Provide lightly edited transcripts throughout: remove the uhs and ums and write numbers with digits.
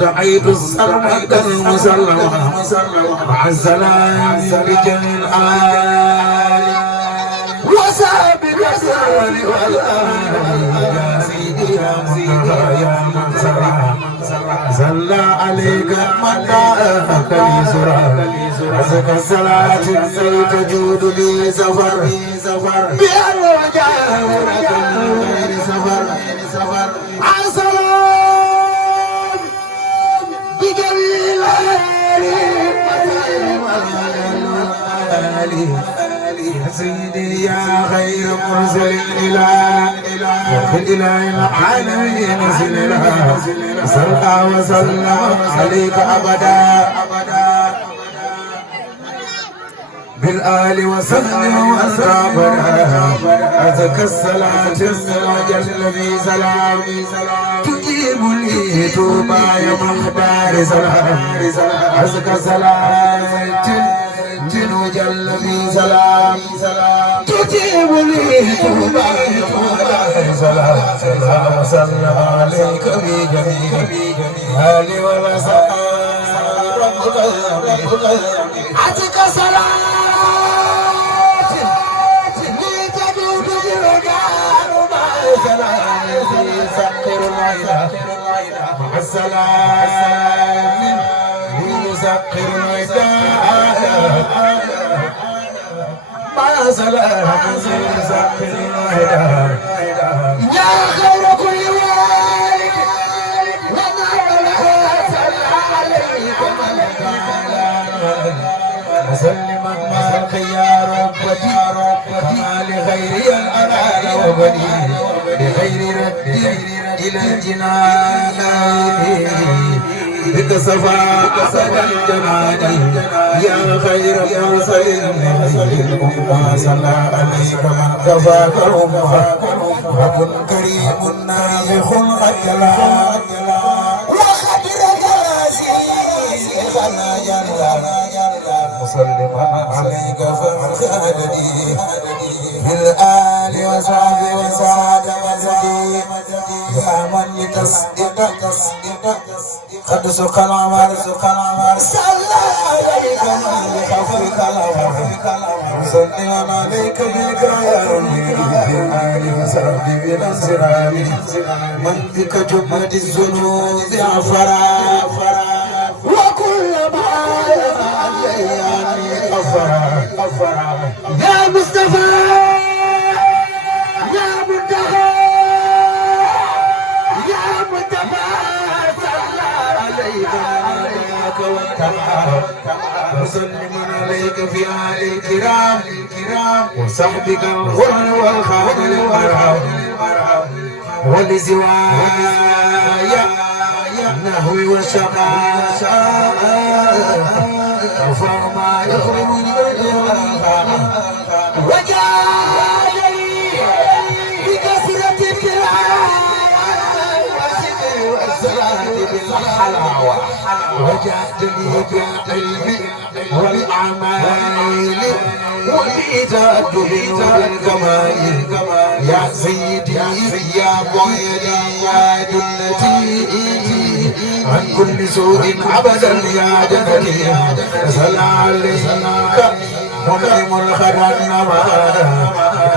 انتهيت السرمد المسلمة مع السلام بجميع الآل وساب الرسول والآل يا سيدي يا منتهى يا منصرى صلى عليك من دعاك لي سرى أزكى الصلاة زيت جود لي سفر بأن وجاورك من غير سفر السلام بجميل آله سيدي يا خير مرسل إله وفي إله العالمين سللا صلى وسلم عليك أبدا بالآل وسلم والرابرة أزكى الصلاة جل في سلام تجيب لي توبا يا مختار سلام أزكى الصلاة جل في سلام تجيب لي توبا يا مختار سلام وسلم عليك بجميع آل وسلم أزكى الصلاة مع السلام يسقر الوداع مع سلام يسقر الوداع يا خير كل والد وما صلى عليك وسلما معك يا ربتي ما لغيري الأنام وبدي لغير ردي إلى الجنان بك صفاك صدى الجمال يا خير مرسل الأمة صلى عليك من كفاك الأمة وكن كريم نافخ الأجلال وخدرك العزيز خلا جل مسلما عليك فخالدي بالآل وصحبه وسعد مزدي يا من لتصدق قد سق العمر صلى عليك من لخوفك العمر مسلما عليك بالكرام بالآل وصحبه بالانصرام من بك جملة الذنوب عفرا وكل ما يا مصطفى يا منتهى يا منتهى صلى عليك وسلم عليك في آل الكرام وصحبك الغر والخادم المرام ولزوايا نهوي وشقاء فما يخرجني وجعلني بكثرة التلاوة والصلاة بالحلاوة وجعلني بالعلم والأعمال وبتأدب والكمال يا سيدي يا بعيدي يا جنتي عن كل سوء أبدا يا جنتي صلى عليك منعم الخدم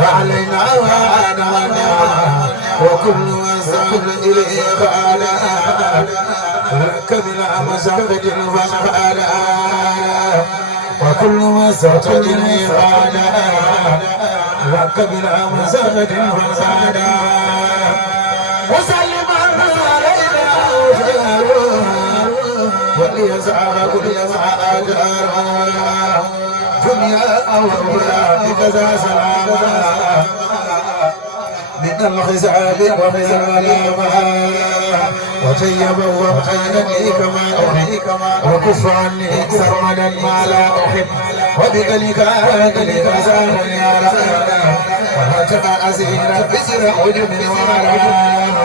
وعلينا ونعنا وكل وسائل إليه خالا لك بلا مشقة فنخالا وكل وسائل إليه خالا لك بلا مشقة فنخالا وسلم علينا وليسعى كل يسعى أجرا دنيا أو أخرى بكذا سلاما من الحساب ومن الملامة وطيبا وقيلا لي كما أحب وكف عني سرمدا ما لا أحب وبذلك ذلك زاد يا رحمن وهتك أسيرا بسر عجب ومرام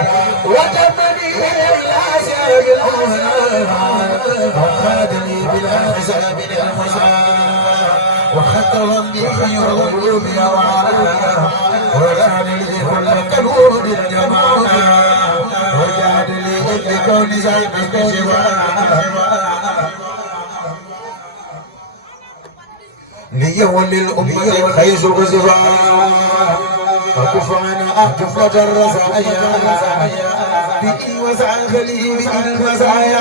وتمني بالأسير بالأهل وخادني بالأحساب للحساب وخطرا به القلوب يوانا وجعل لي كل قلوب الجماعة وجعل لي لكون زانك شفاء ليولي الأمة خيش الغزفاء وكفانا جفلة الرزايا بكي وسعى خليل المزايا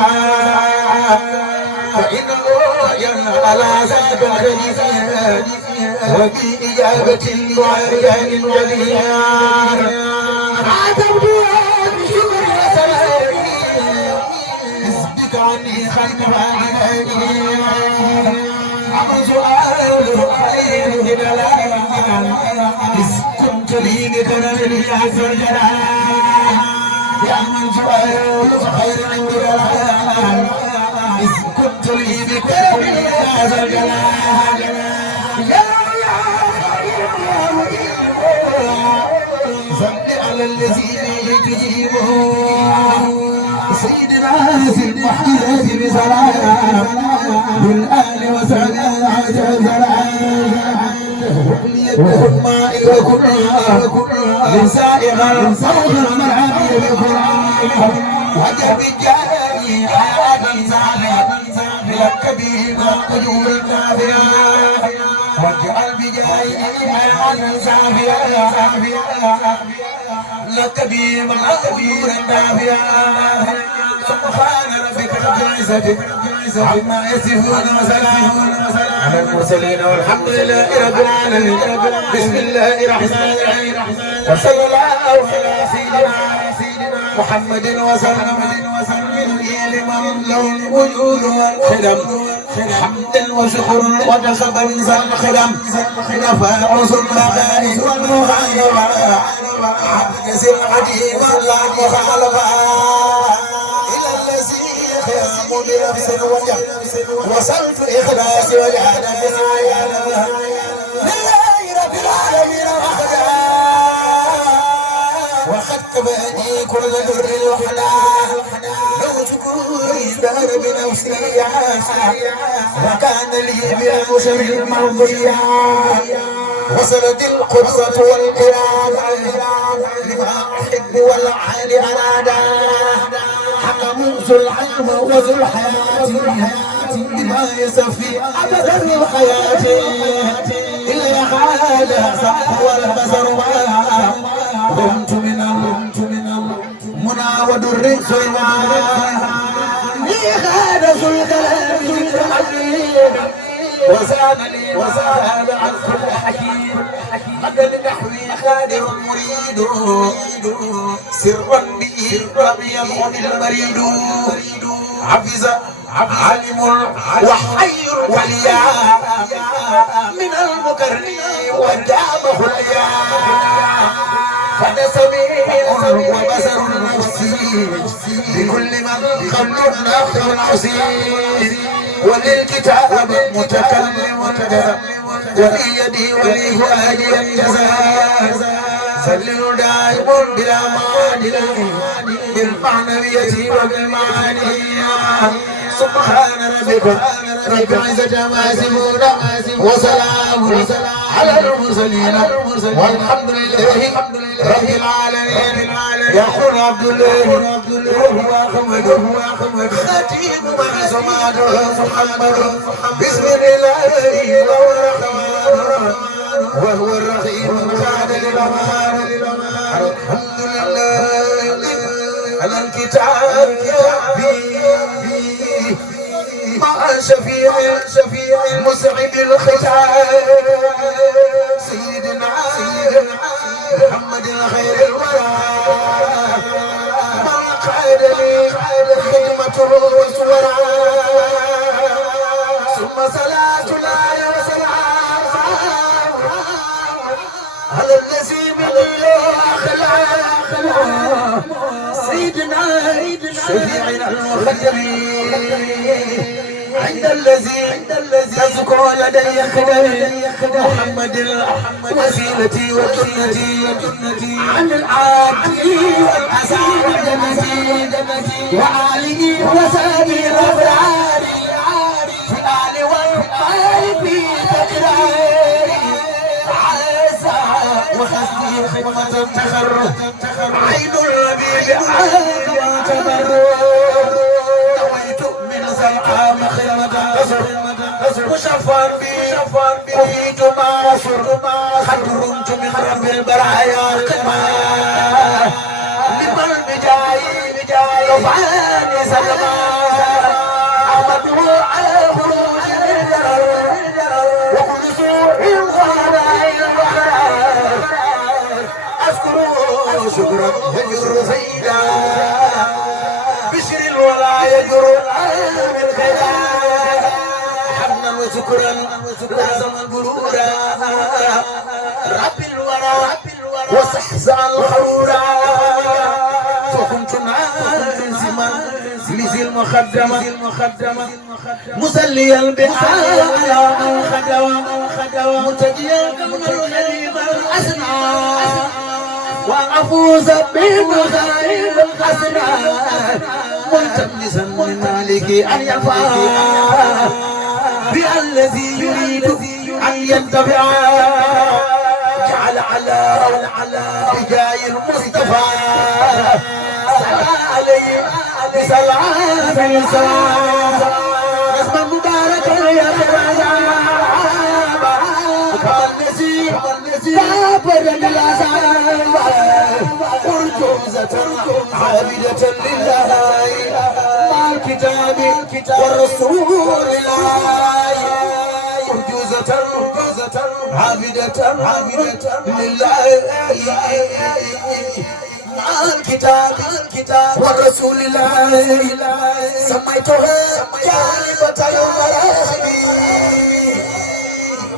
فإنه على ذاك الخليل وبإجابة الدعاء الجليل عاتبت بشكر سلامي اسبك عني خلف عيني سؤال خير جلال إذ كنت لي بكرم عز وجل يا من سؤال خير جلال إذ كنت لي بكرم عز وجل صل على الذي تجيبه سيدنا في المحمد بسلام بالآل وسلام وكل الماء وكل سائغا صوت الملعب بقرآن وجه بالجاري حياة سافية لك به قدور النافية واجعل بجاري حياة سافية لك به قدور النافية سبحان ربك رب العزة عما يصفون وسلام على المرسلين والحمد لله رب العالمين بسم الله الرحمن الرحيم وصلى الله على سيدنا محمد وسلم لمن له الوجود والخدم حمدا وشكرا وتخبا زل خدم نفاق البقاء والمغايرة عبد سلعتي والله مخالفة إلى الذي خيام بنفس وجه وصلت إخلاص وجعل بسعي لله رب العالمين وقد كفاني كل در الوحدة لو شكوري دار بنفسي وكان لي بالمشر مرضيا وصلت القرصة والقران لما أحب والعالي أرادا حكموا ذو العلم وذو الحياة بما يسفي أبدا الحياة إلا هذا صح والبصر رمت من المنى ودر سلوان لهذا ذو الكلام ذو الحكيم وزاد عن كل حكيم مدى نحوي خادر مريد سرا به ربي الغني المريد حفظ علم وحي وليا من المكرم ودام خليا فنسبي وبصر نفسي لكل من قبل النفس العسير وللكتاب متكلم وليدي ولي فؤادي الجزاء سلل دائم بلا مانع بالمعنوية وبالمعاني سبحان ربك رب العزة عما يصفون وسلام على المرسلين والحمد لله رب العالمين يقول عبد الله وهو أحمد خاتم من سماته محمد بسم الله وهو الرحيم بعد الأمان الحمد لله على الكتاب مع شفيع مسعد الختام سيدنا محمد الخير الورى من قاد لي خدمته وسورا ثم صلاة الله وسلام على الذي من أخلاق سيدنا شفيعنا المخيرين عند الذي تذكر لدي خدم محمد وسيلتي وجنتي عن العادي والأسى جنتي وآله وسابي الأبرار في آل والقلب في تكراري عسى وخزي خدمة التخرج عين الربيع عين تبرر مشفر بي تماسر خدرمت من رب البرايا كما لمن بجاي رفعني سلما أحمده على خروج الجرر وكل سوء وعلى الوحرار أذكره شكرا يجر سيدا بشر الولا يجر من خلال حمدا وشكرا لازم البرورا رب الورى وصحزع الخرورا فكنت مازما لذي المخدمة مسليا بحال على الخدوة متجيا كون الخليم الأسنى وأفوز بمخالف الحسنى ملتمسا من مالك أن ينفع بالذي يريد أن ينتفع جعل على بجاي المصطفى صلى عليه بسلام اسم مبارك يا خير أرجوزة عابدة لله مع الكتاب والرسول الله أرجوزة عابدة لله مع الكتاب والرسول الله سميتها جانبة المراهب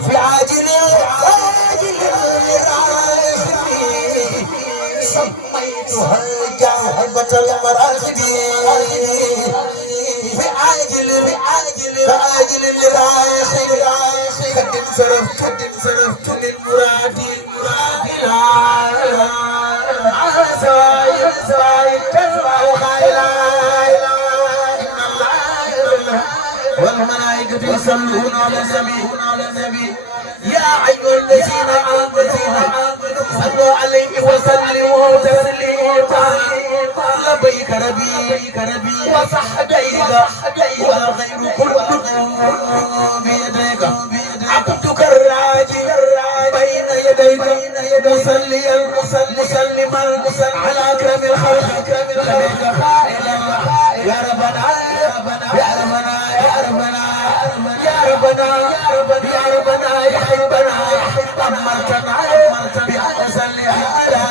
في عاجل سميتها جانبة المراهب في عاجل لراخي قد انصرفت للمراد سواي تسمع خيلا والملائكة يصلون على النبي يا أيها الذين آمنوا صلوا عليه وسلموا تسليما لبيك ربي وسعديك والخير كله بيديك عبدك الراجي بين يديك مسلما على أكرم الخلق لبيك خائلا يا ربنا يا حبنا أمرتنا بأن نصلي على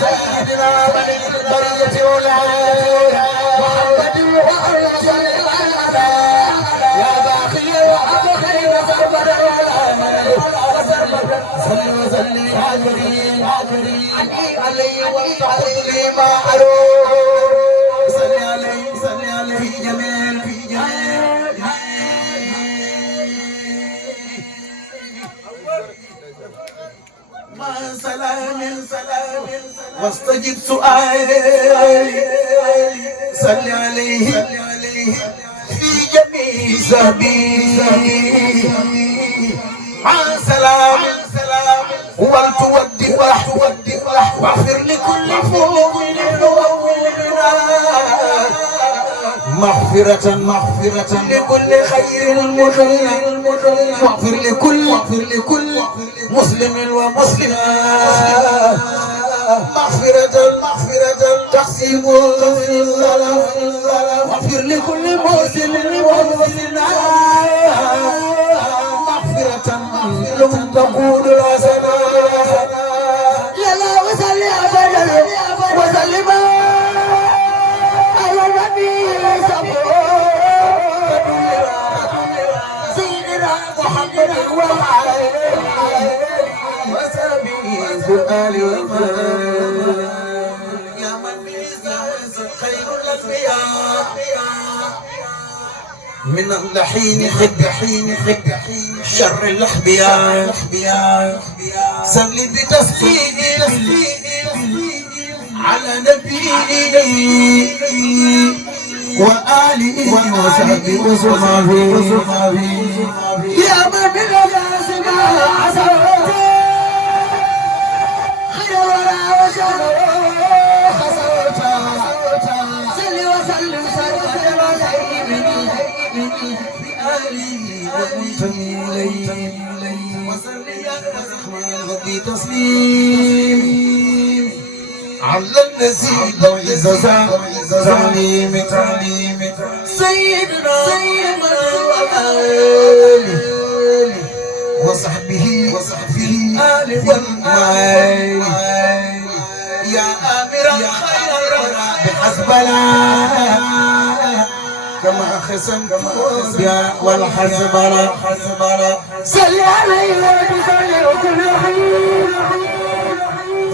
سيدنا برية أولاد محمد وعلى على يا باقي وأبخي وصبر صلي وسلم عليه والتعظيم معروف صلي عليه في جميل مع سلام واستجب سؤالي صل عليه في جميع سبيل مع سلام ولتودي واغفر لكل مؤمن مغفرة لكل خير المدل واغفر لكل مسلم ومسلمة مغفرة تقسيم الظلم واغفر لكل مسلم ومسلمة مغفرة لم تقول الحسنة يلا وصل أبدا وسلم على النبي سيدنا محمد وعلى وسلم سؤال ومن يا من خير الأنبياء من اللحين حب شر الأحبياء صلي بتسليم على نبيه وآله وصحبه وسلم يا من بالجاسم عسرت خير ولا وشر خسرت صل وسلم سرمدا وسيبني لي ومنتمي إليه وصل يا الرحمن بتسليم على الذي بعز تعليم سيدنا محمد وصحبه آل والمال يا آمر الخير بحسبنا كما خصمت والحسبنا صل عليه وبخير كل حين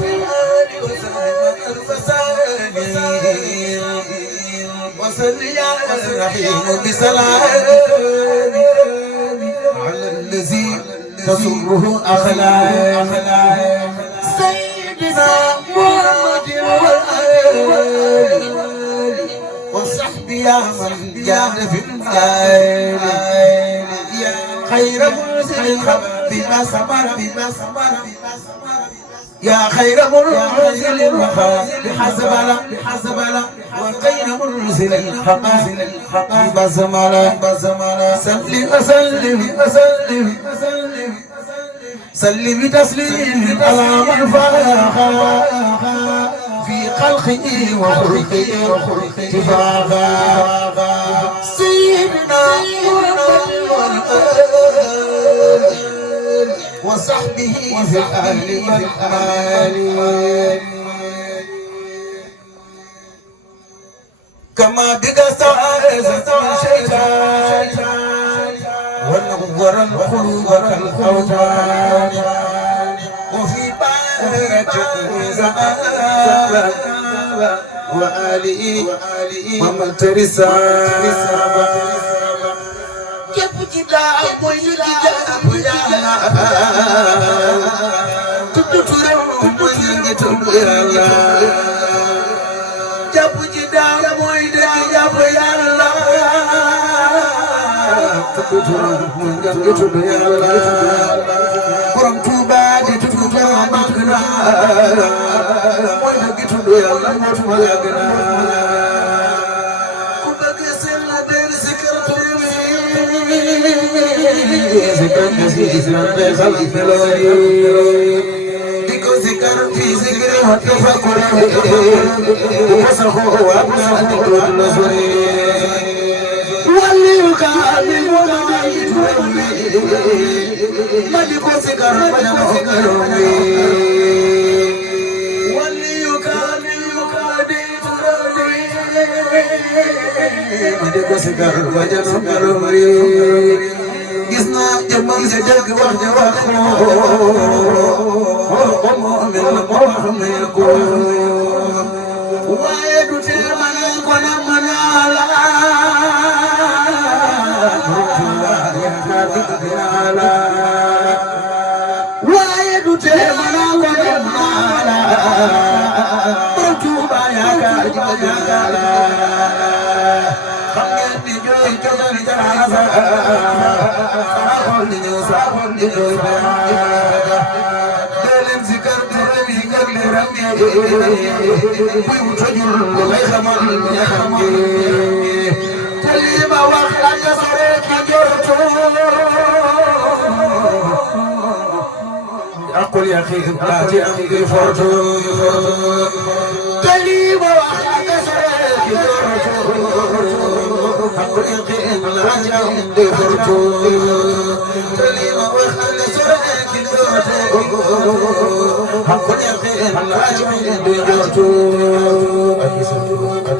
في الآل وسلم الفساد وصل يا الرحيم بسلام على الذي تسره أخلاق سيدنا محمد والآل وصحبي يا من جاد في المال يا خير مرسل بما صبر يا خير مرسل بحسبنا وخير مرسل الحق بزمنا سلم تسليم على من فاق في خلقه وخلقه اتفاقا سيدنا محمد وصحبه في الآل والمال كما بقى سعادة الشيطان ونور القلوب كالأوتان وفي بارة زمان وآله ومن ترسى كيف جدا borom Tuuba di tudd mag na mooy dëgg tudd Yàlla moo tudd yàgg na ku bëgg sell del zikr di ko zikar fi zikri wa tafakkur wasaxo wa ملك سكر ملك وليك ملك سكر جسنا جمال جدك وجواك من محمد ويد تمن كن منالا ويد تمن كن منالا برجوبا يا كاجالا خمني جوي جوي جنازا خلني صاحبني جوي دلم ذكر دلم ذكر لربي ويوتجر لغي خمال يا خمي تليما وخلق سريك جرتو أقول يا أخي أتي أمي فرتو تليما وخلق سريك جرتو أقول يا أخي أتي أمي فرتو تليما وخلق سريك جرتو أقول يا أخي أتي أمي فرتو